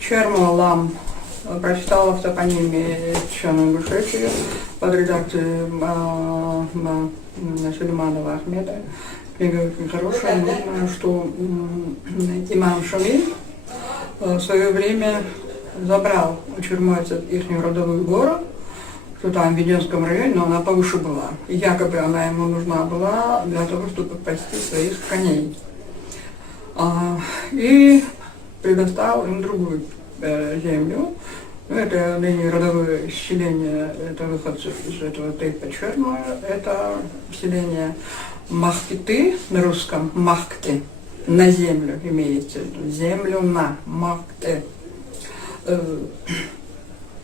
Чермолам прочитала в топониме Чан-Ингушетии под редакцией Сулейманова Ахмеда. Книга очень хорошая. Я знаю, что имам Шамиль в свое время забрал у Чермойца их родовую гору, что там в Веденском районе, но она повыше была. И якобы она ему нужна была для того, чтобы пасти своих коней. И предоставил им другую землю. Это ныне родовое селение, это выходцы из этого тейпа Чермоя, это селение Махкиты на русском, Махкты, на землю имеется, землю на Махкты,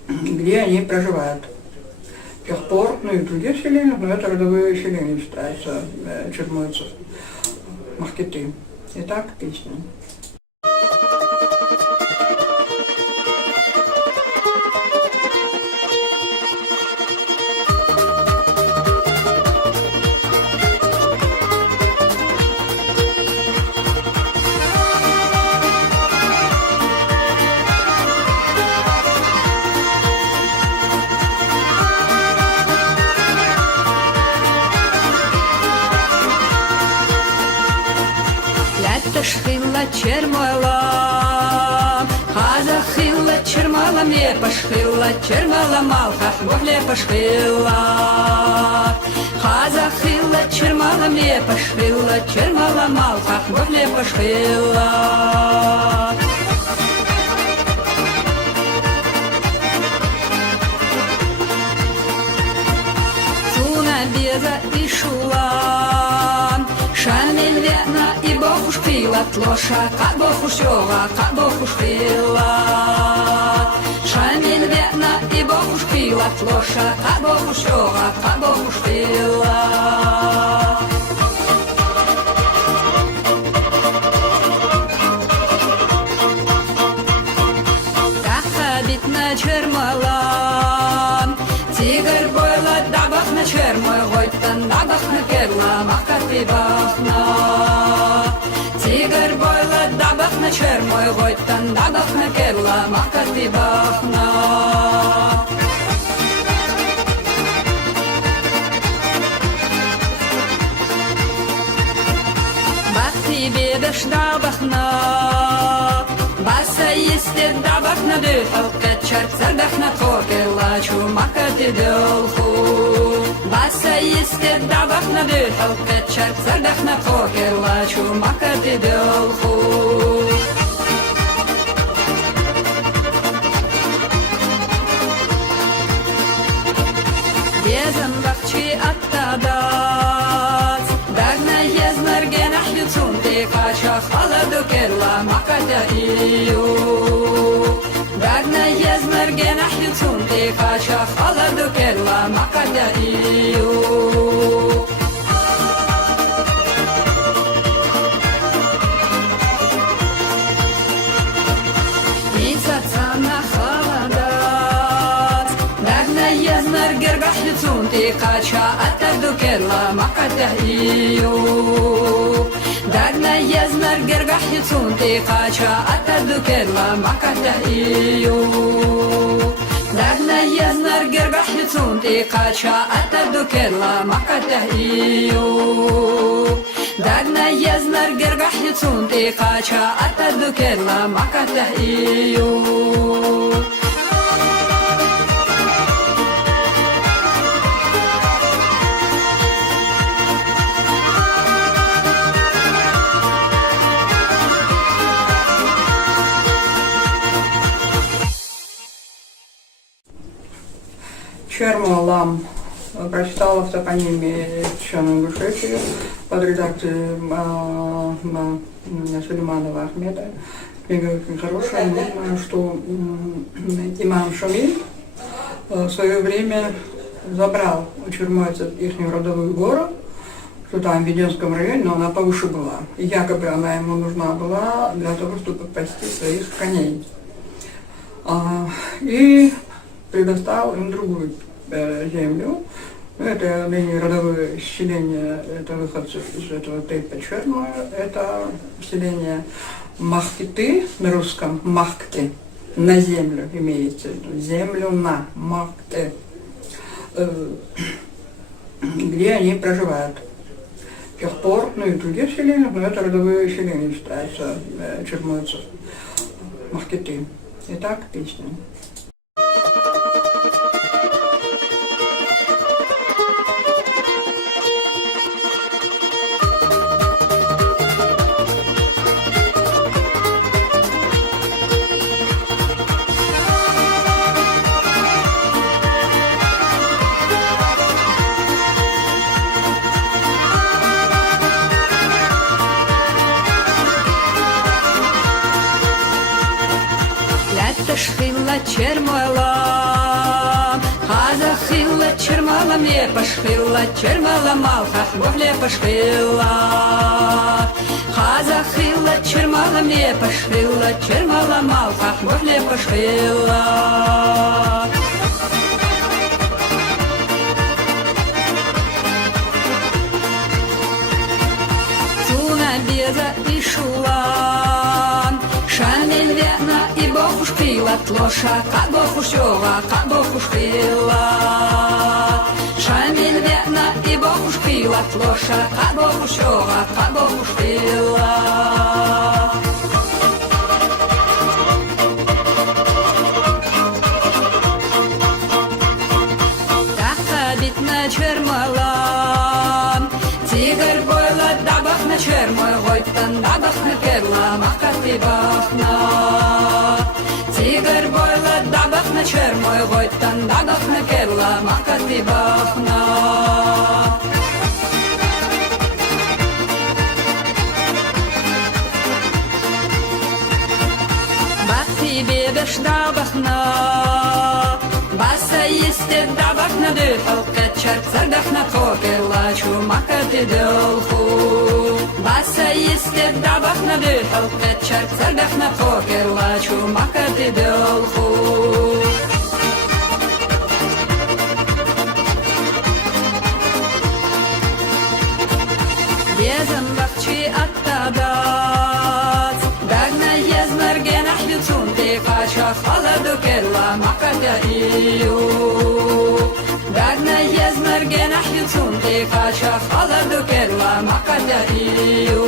где они проживают. С тех пор, ну и в других селениях, но это родовое селение считается чермойцев, Махкиты. Итак, песня. Шхилла чермола, хаза хилла чермала, мне пошхилла чермала, малха хвофле пошхилла. Хаза хилла чермала, мне пошхилла чермала, малха хвофле пошхилла. Цуна беза и шула. Шамиль вена и Бог уж пила тлоша, как Бог уж сёва, как Бог уж пила. Шамиль вена и Бог уж пила тлоша, как Бог уж сёва, как Бог уж пила. Кахабитна чермала, тигр бойла дабах на чермой, гойтан дабах на керла, махкати бахна. Тигр бойла дабах на чермой, гойтан дабах на керла, махкати бахна. Бахти бедаш дабахна, баса есте дабахна дыхал, качар цардахна торкела, чумакати дылху. Баса есте дабахна дыхал, качар цардахна торкела, чумакати дылху. Дезан вахчи аттадат, дагна езнарге нахюцун, ты кача халаду керла, маката ию. Дагна езнарге нахюцун, ты кача халаду керла, маката ию. Исацана халадат, дагна езнарге ргахюцун, ты кача аттаду керла, маката ию. Дагна езнар гергахицун ты кача аттаду керла маката ию. Дагна езнар гергахицун ты кача аттаду керла маката ию. Дагна езнар гергахицун ты кача аттаду керла маката ию. Чермолам прочитала в топониме Чан-Ингушетии под редакцией Сулейманова Ахмеда. Книга очень хорошая. Я знаю, что имам Шамиль в свое время забрал у чермойцев их родовую гору, что там в Веденском районе, но она повыше была. И якобы она ему нужна была для того, чтобы пасти своих коней. И предоставил им другую землю. Это ныне родовое селение, это выходцы из этого тейпа Чермоя, это селение Махкиты на русском, Махкты, на землю, имеется в виду, землю на Макте, где они проживают. Пехпор, ну и других селениях, но это родовые селения считаются чермойцев, Махкеты. Итак, песня. Шхила чермала, хаза хила чермала, мне пошхила чермала, малха богле пошхила. Хаза хила чермала, мне пошхила чермала, малха богле пошхила. Цуна беза и шулан, шамель верна и бог ушпила, тлоша, как бог ушела, как бог ушпила. Шамель верна и бог ушпила, тлоша, как бог ушела, как бог ушпила. Чермала, тигр бойла, дабах на чермой, гойтан, дабах на керла, макати бахна. Тигр бойла, дабах на чермой, гойтан, дабах на керла, макати бахна. Бати бебеш дабахна, баса есте дабахна дыхал, цардах на кокела, чумакати дылху. Баса есте дабах на дыхал, цардах на кокела, чумакати дылху. Безам вахчи аттадат, дагна езмерген ахлюцун, ты кача халаду керла, макатя ию. Дагна езмерген ахлюцун, ты кача халаду керла, макатя ию.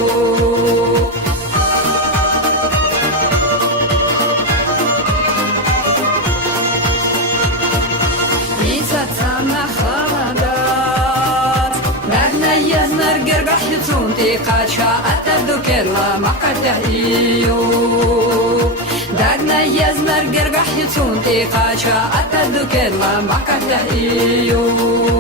Ницацана халадат, дагна езмерген ахлюцун, ты кача атаду керла, макатя ию. Дагна езмер гергах юцун, ты кача атаду керла, макатя ию.